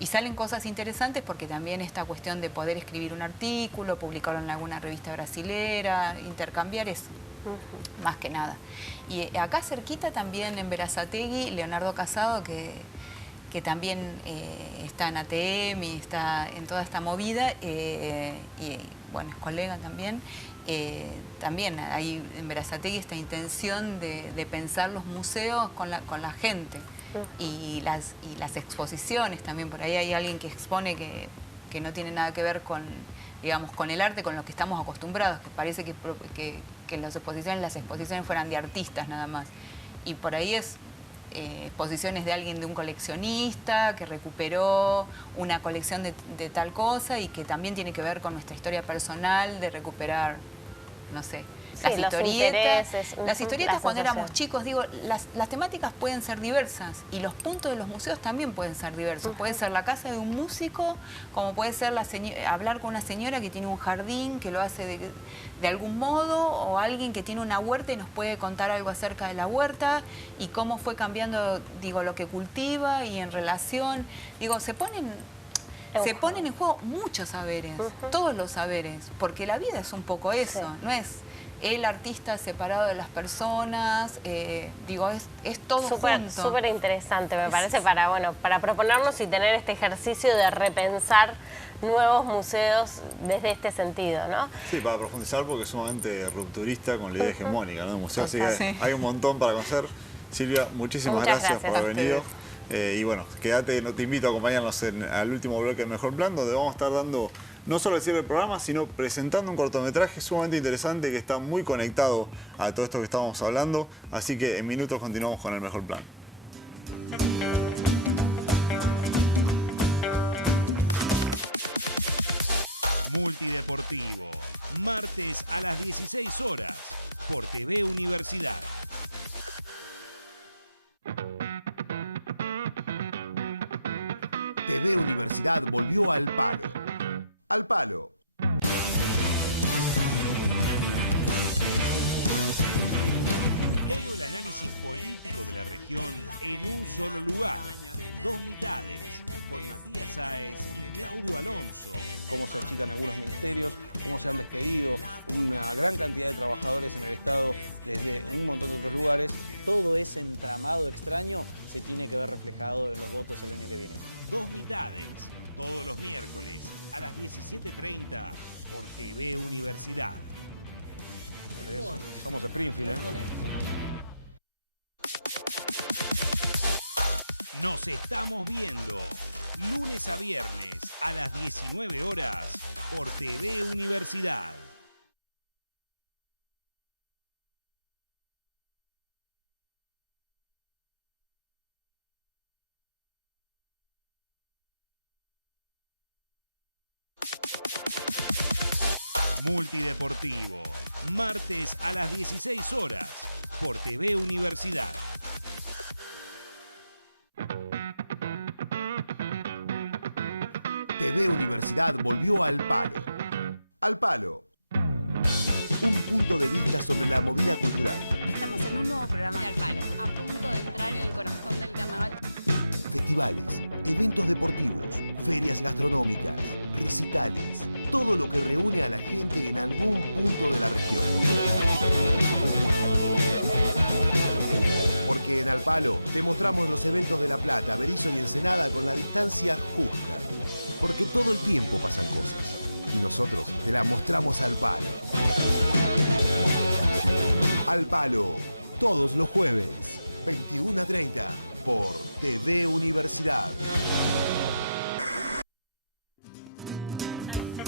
Y salen cosas interesantes porque también esta cuestión de poder escribir un artículo, publicarlo en alguna revista brasilera, intercambiar eso, más que nada. Y acá cerquita también en Berazategui, Leonardo Casado, que también está en ATM y está en toda esta movida, y bueno, es colega también. También hay en Berazategui esta intención de pensar los museos con la gente. Y las exposiciones también. Por ahí hay alguien que expone que no tiene nada que ver con, digamos, con el arte, con lo que estamos acostumbrados, que parece que las exposiciones fueran de artistas nada más. Y por ahí es exposiciones de alguien, de un coleccionista que recuperó una colección de tal cosa y que también tiene que ver con nuestra historia personal de recuperar, no sé, las los historietas. intereses, Las historietas la cuando éramos sensación. chicos, digo, las temáticas pueden ser diversas y los puntos de los museos también pueden ser diversos. Puede ser la casa de un músico, como puede ser hablar con una señora que tiene un jardín, que lo hace de algún modo, o alguien que tiene una huerta y nos puede contar algo acerca de la huerta y cómo fue cambiando, digo, lo que cultiva y en relación, digo, se ponen en juego muchos saberes, todos los saberes, porque la vida es un poco eso, no es el artista separado de las personas, digo, es todo junto. Súper interesante, me parece, para proponernos y tener este ejercicio de repensar nuevos museos desde este sentido, ¿no? Sí, para profundizar porque es sumamente rupturista con la idea hegemónica, ¿no? El museo, así que hay un montón para conocer. Silvia, muchísimas gracias por haber venido. Y bueno, quédate, te invito a acompañarnos al último bloque del Mejor Plan, donde vamos a estar dando no solo el cierre del programa, sino presentando un cortometraje sumamente interesante que está muy conectado a todo esto que estábamos hablando. Así que en minutos continuamos con el Mejor Plan. Multideportivo, martes a las 16 horas, por TV Universidad. TV Universidad volvió al palo. Al palo. Todo el análisis político de la región en un solo lugar. Dos mitades, con Matías Sáez y Claudio Alonso. Cómo se achican algunos ministerios, cómo se han despedido una gran cantidad de trabajadores en el Estado desde un montón de otros lugares. Todo ese entramado extraño se tiene que ver reflejado en los votos el año que viene. Dos mitades, todos los miércoles a las 17:30 por TV Universidad. Por eso, somos Springfield, ¿eh? Nos estamos viendo lunes a viernes a las 19 horas por TV Universidad. Multideportivo, martes a las 16 horas por TV Universidad. TV Universidad volvió al palo. Al palo. Un punto de vista sobre la movida cultural. Estamos en un nuevo programa de Al Palo, a punto de entrar en el corazón del carnaval. Festivales, eventos deportivos, ferias gastronómicas, recitales, todo lo que reúne a la gente en algún punto de la región. Porque en Al Palo te mostramos los eventos de La Plata, Berisso y Ensenada con la distancia justa. Porque todo el tiempo pasan cosas y nosotros te las mostramos al palo. Al Palo, todos los jueves, 21 a 30, por TV Universidad.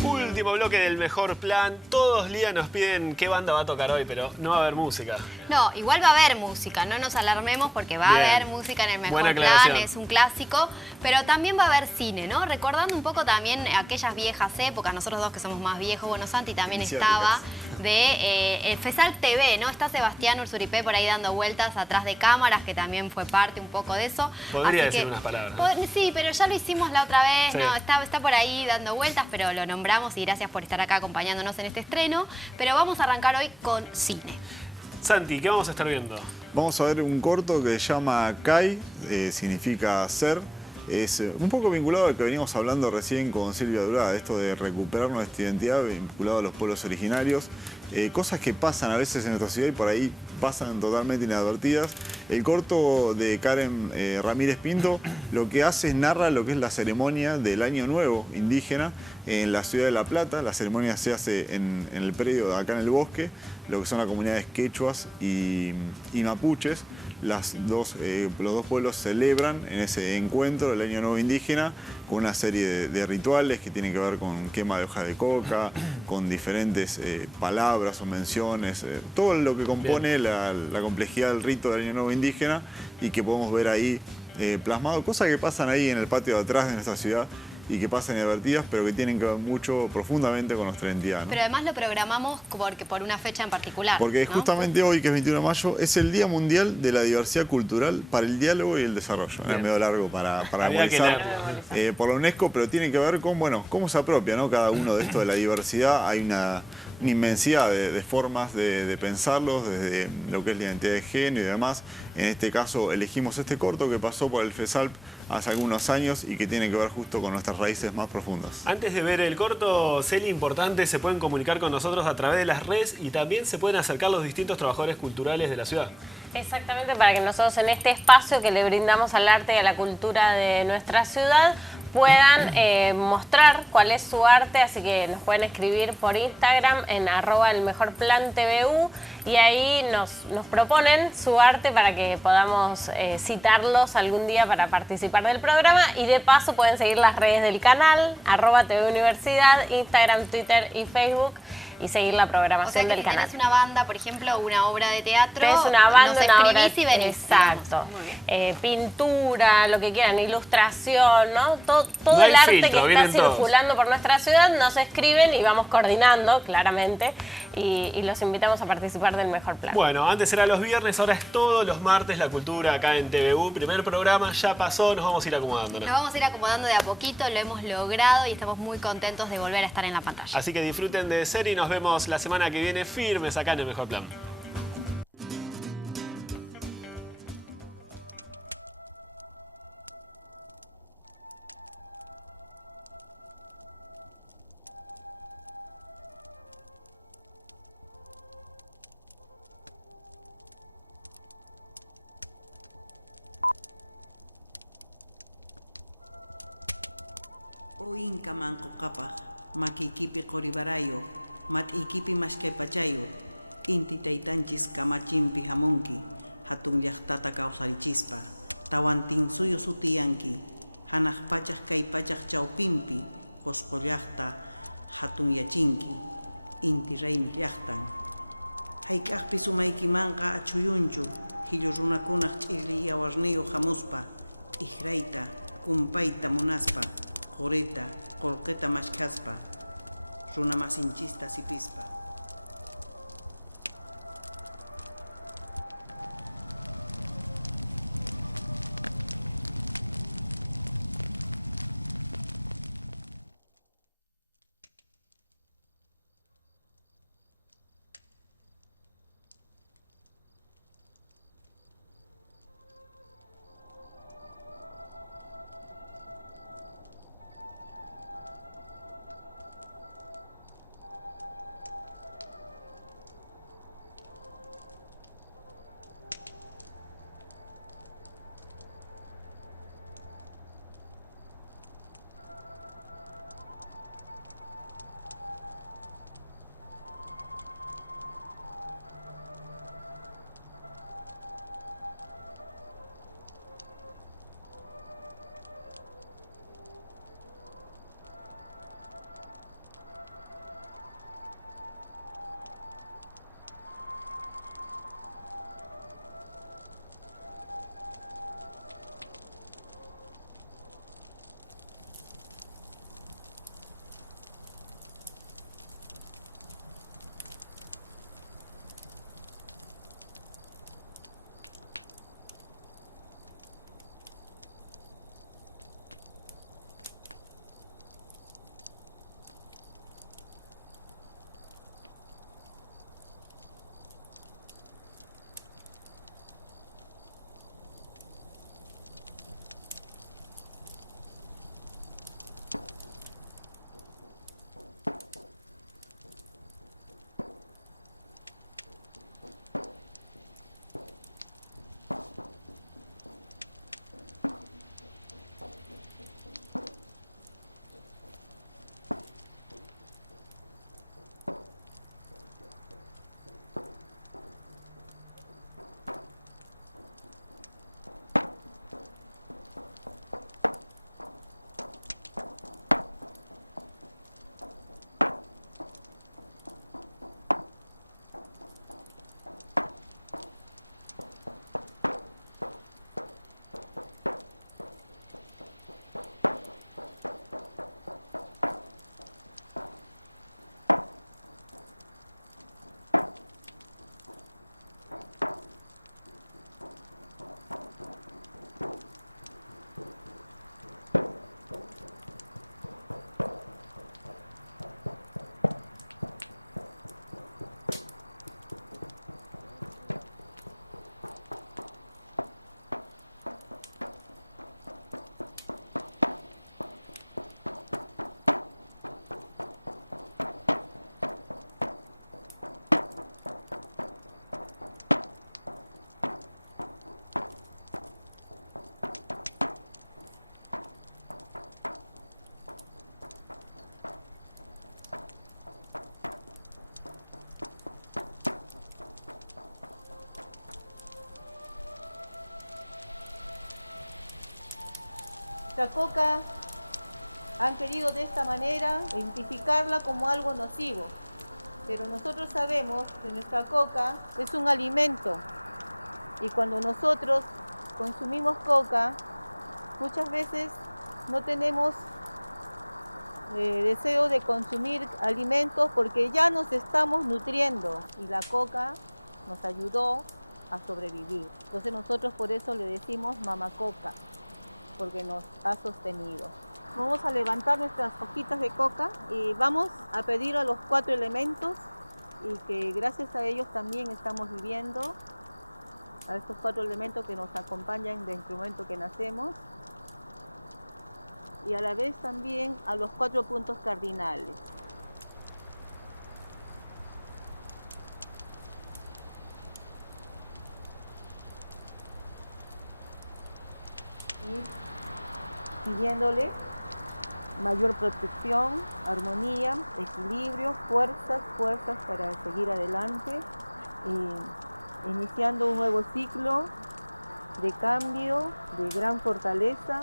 Último bloque del Mejor Plan. Todos Lía nos piden qué banda va a tocar hoy, pero no va a haber música. No, igual va a haber música, no nos alarmemos porque va a haber música en el Mejor Plan, es un clásico, pero también va a haber cine, ¿no? Recordando un poco también aquellas viejas épocas, nosotros dos que somos más viejos, bueno, Santi también estaba, de FESAL TV, ¿no? Está Sebastián Ursuripé por ahí dando vueltas atrás de cámaras, que también fue parte un poco de eso. Podría decir unas palabras. Sí, pero ya lo hicimos la otra vez, sí. ¿no? Está por ahí dando vueltas, pero lo nombramos y gracias por estar acá acompañándonos en este estreno. Pero vamos a arrancar hoy con cine. Santi, ¿qué vamos a estar viendo? Vamos a ver un corto que se llama Kai, significa ser. Es un poco vinculado al que venimos hablando recién con Silvia Durá, esto de recuperar nuestra identidad vinculado a los pueblos originarios. Cosas que pasan a veces en nuestra ciudad y por ahí pasan totalmente inadvertidas. El corto de Karen Ramírez Pinto lo que hace es narra lo que es la ceremonia del Año Nuevo indígena en la ciudad de La Plata. La ceremonia se hace en el predio acá en el bosque, lo que son las comunidades quechuas y mapuches. Los dos pueblos celebran en ese encuentro el Año Nuevo indígena con una serie de rituales que tienen que ver con quema de hoja de coca, con diferentes palabras o menciones, todo lo que compone la complejidad del rito del Año Nuevo indígena y que podemos ver ahí plasmado, cosas que pasan ahí en el patio de atrás de nuestra ciudad y que pasen divertidas, pero que tienen que ver mucho, profundamente con nuestra identidad, ¿no? Pero además lo programamos por una fecha en particular, Porque ¿no? justamente hoy, que es 21 de mayo, es el Día Mundial de la Diversidad Cultural para el Diálogo y el Desarrollo. Era medio largo para memorizar por la UNESCO, pero tiene que ver con, bueno, cómo se apropia, ¿no? Cada uno de esto de la diversidad. Hay una inmensidad de formas de pensarlos, desde lo que es la identidad de género y demás. En este caso elegimos este corto que pasó por el FESALP hace algunos años y que tiene que ver justo con nuestras raíces más profundas. Antes de ver el corto, Celi, importante, se pueden comunicar con nosotros a través de las redes y también se pueden acercar los distintos trabajadores culturales de la ciudad. Exactamente, para que nosotros en este espacio que le brindamos al arte y a la cultura de nuestra ciudad puedan mostrar cuál es su arte, así que nos pueden escribir por Instagram en @elmejorplantvu y ahí nos proponen su arte para que podamos citarlos algún día para participar del programa, y de paso pueden seguir las redes del canal, @tvuniversidad, Instagram, Twitter y Facebook, y seguir la programación del canal. Si tenés una banda, por ejemplo, una obra de teatro, tenés una banda, nos una obra, escribís y venís. exacto. Pintura, lo que quieran, ilustración, ¿no? Todo no el arte filtro, que está circulando por nuestra ciudad, nos escriben y vamos coordinando, claramente, y los invitamos a participar del Mejor Plan. Bueno, antes era los viernes, ahora es todos los martes la cultura acá en TVU. Primer programa ya pasó, nos vamos a ir acomodando, ¿no? Nos vamos a ir acomodando de a poquito, lo hemos logrado y estamos muy contentos de volver a estar en la pantalla. Así que disfruten de ser y nos vemos la semana que viene firmes acá en el Mejor Plan. O Inca manco kapaq, makikipi qoribarayo, mat ikipi mashkaypachayo, inti taytanchis kamachimpi hamunki, hatun llaqtata kawsarichispa, tawantin suyo sutiyanki, hanaq pachaq kay pachaq chawpinpi, qusqu llaqta hatun yachinki, inti raymi llaqtan. Hayk'aqpi sumaykimanqa achuyunchu, hillu runakunaq ch'illi yawarniyu hamuspa, ihrayta, kumpayta munaspa, qurita, qolqita mashkhaspa, runa masinchista sipispa. nuestra coca han querido de esta manera identificarla como algo nocivo, pero nosotros sabemos que nuestra coca es un alimento y cuando nosotros consumimos coca, muchas veces no tenemos deseo de consumir alimentos porque ya nos estamos nutriendo y la coca nos ayudó a sobrevivir. Entonces nosotros por eso le decimos mamacoca, porque nos ha sostenido. Vamos a levantar nuestras hojitas de coca y vamos a pedir a los 4 elementos y que gracias a ellos también estamos viviendo, a estos 4 elementos que nos acompañan desde el momento que nacemos y a la vez también a los 4 puntos cardinales. Y pidiéndole mayor protección, armonía, equilibrio, fuerzas para seguir adelante, iniciando un nuevo ciclo de cambio, de gran fortaleza.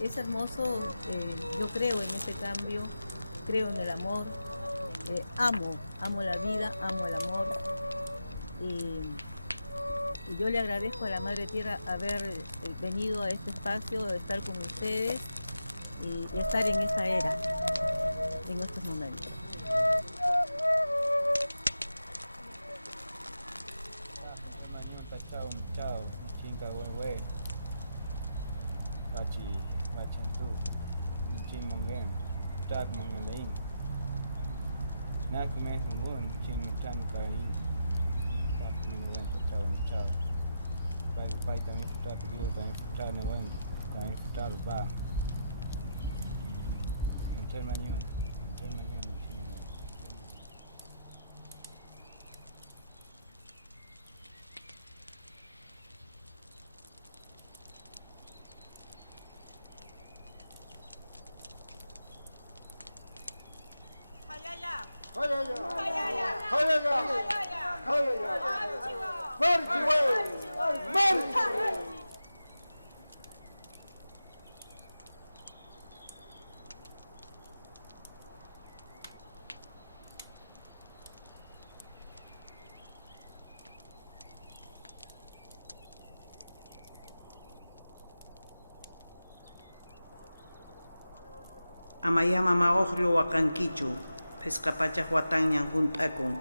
Es hermoso, yo creo en ese cambio, creo en el amor, amo la vida, amo el amor y yo le agradezco a la Madre Tierra haber venido a este espacio, estar con ustedes y estar en esta era, en estos momentos. Amayama maohrio wakankichu, pescapacha huatanyan juntakun,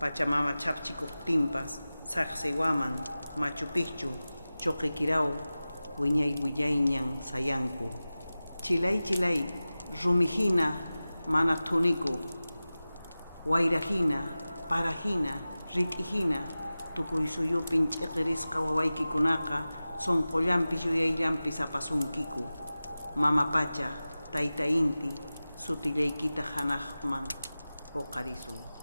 Pachamama chapchikuq timpas, saqsiwaman, Machu Picchu, choqikirao, wiñay sayanku. Chilay, rumihina, mana thuniku, wayrahina, parahina, ritihina, tukuy suyupin ch'iqirisqa wawaykikunaqa, sonqollampi yuyayllampi sapasunkiku. Mama pacha, Tayta inti, sutilaykita hanaqman huqarisun.